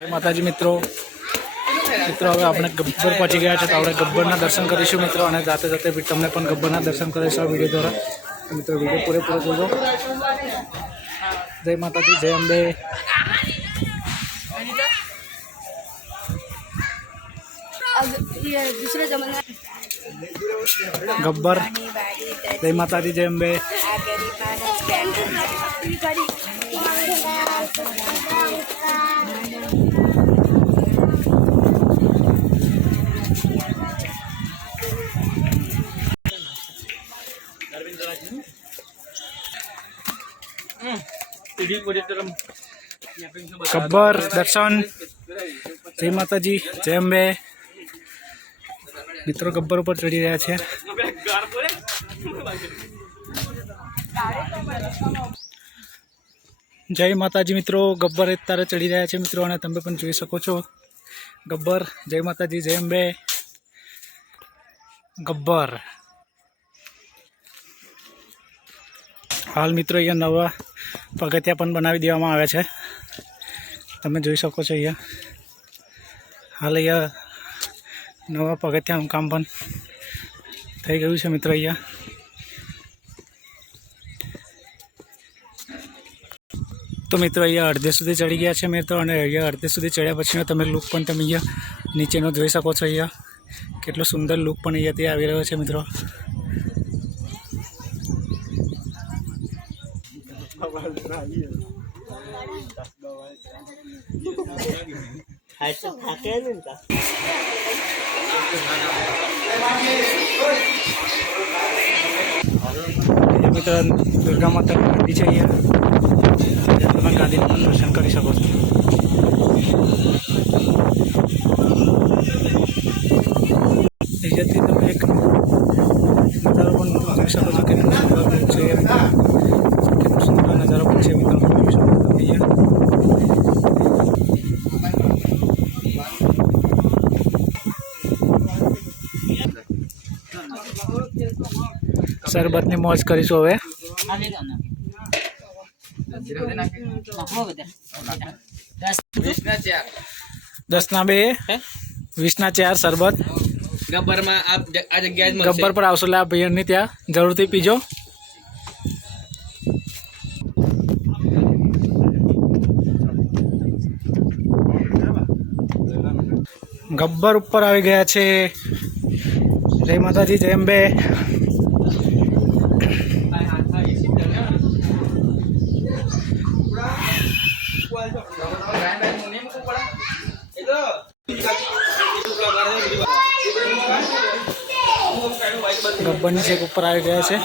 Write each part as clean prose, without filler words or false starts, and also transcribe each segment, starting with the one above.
माताजी मित्रों હવે આપણે ગબ્બર પહોંચી ગયા છે તો આપણે ગબ્બરના દર્શન કરીશું મિત્રો અને જાતે જાતે તમને પણ ગબ્બરના દર્શન કરીશું આ વિડીયો દ્વારા મિત્રો વિડીયો પૂરેપૂરો જોજો। જય માતાજી, જય અંબે। ગબ્બર, જય માતાજી, જય અંબે। ગબ્બર દર્શન, જય માતાજી, જય અંબે। મિત્રો ગબ્બર ઉપર ચડી રહ્યા છે। જય માતાજી મિત્રો, ગબ્બર અત્યારે ચડી રહ્યા છે મિત્રો અને તમે પણ જોઈ શકો છો ગબ્બર। જય માતાજી, જય અંબે। ગબ્બર हाल मित्रों अँ नवा पगथिया बनावी देवामां आव्या छे, तमे जोई शको छो। अँ हाल अँ नवा पगथियानुं काम पण थई गयुं छे मित्रों। अँ तो मित्रों अँ अर्धे सुधी चढ़ी गया है मित्रों अने अँ अर्धे सुधी चढ़्या पछीनो तमे लुक पण तमे अँ नीचेनो जोई शको छो। अँ केटलो सुंदर लुक पण अहींयाथी आवी रह्यो छे मित्रों। मित्र दुर्गा माता गांधी है, अँ गांधी दर्शन कर सको। एक नजारो पण जोई शको छो, केटलो सुंदर लुक छे, केटलो सुंदर नजारो पण छे मित्रों। जोई शको तमे अहींया शरबत ने मौज करीशुं। हवे 10 ना 2 20 ना 4 शरबत गब्बर में आप आ जग्या गब्बर पर आवशो ला भैया ने त्या जरूरथी पीजो। गब्बर ऊपर आई गया छे। जय माताजी, जय अंबे। गब्बर ની છેક ઉપર આવી ગયા છે।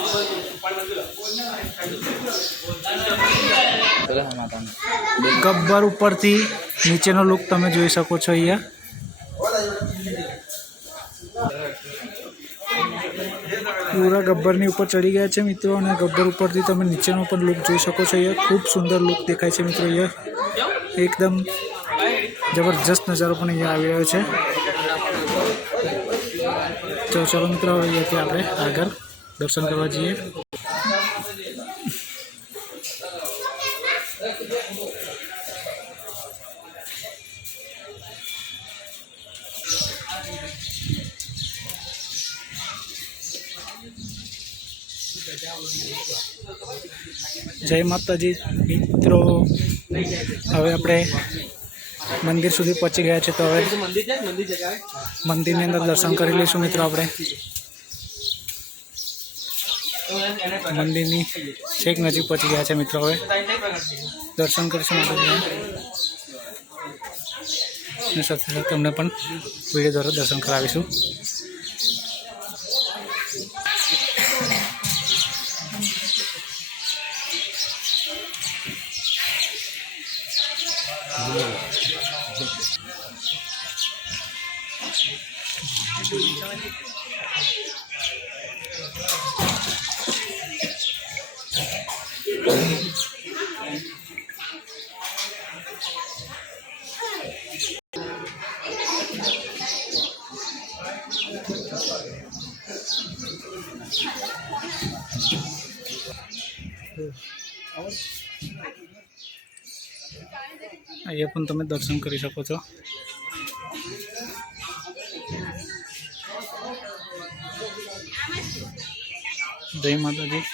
गब्बर ઉપરથી નીચેનો લુક તમે જોઈ શકો છો। અહીંયા पूरा गब्बर ની ઉપર ચડી ગયા છે મિત્રો અને ગબ્બર ઉપરથી તમે નીચેનો પણ લુક જોઈ શકો છો। અહીંયા ખૂબ સુંદર લુક દેખાય છે મિત્રો। અહીંયા एकदम जबरदस्त नजारो पण અહીંયા આવી રહ્યો છે। तो चलो मित्रों અહીંયાથી આપણે આગળ દર્શન કરવા જઈએ। जय माताजी मित्रों, हवे आपणे मंदिर सुधी पहुंची गया है तो हवे मंदिर ने अंदर दर्शन कर लीशुं मित्रों। आपणे मंदिर नी छेक नजीक पहुंची गया है मित्रों। हवे दर्शन करीशुं माताजीना, साथे साथे तमने पण विडियो द्वारा दर्शन करावीशुं। અહીંયા પણ તમે દર્શન કરી શકો છો. જય માતાજી.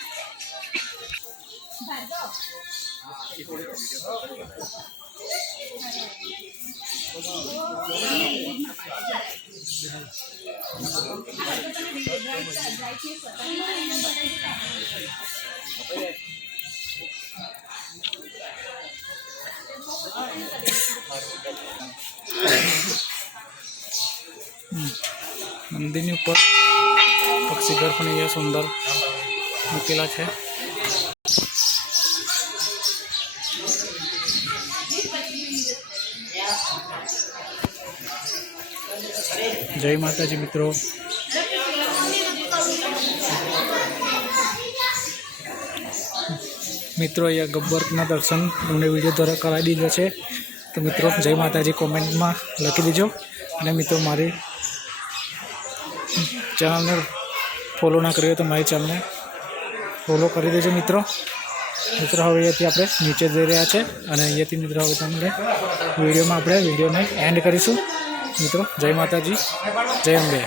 મંદિરની ઉપર પક્ષીઘર પણ અહીંયા સુંદર મૂકેલા છે. જય માતાજી મિત્રો. મિત્રો અહીંયા ગબ્બરના દર્શન તમને વિડીયો દ્વારા કરાવી દીધા છે. તો મિત્રો જય માતાજી કોમેન્ટમાં લખી દેજો. અને મિત્રો મારી ચેનલને ફોલો ના કરી હોય તો મારી ચેનલને ફોલો કરી દેજો મિત્રો. મિત્રો હવે અહીંયાથી આપણે નીચે જઈ રહ્યા છે અને અહીંયાથી મિત્રો હવે તમને વિડીયોને એન્ડ કરીશું. મિત્રો જય માતાજી, જય અંબે.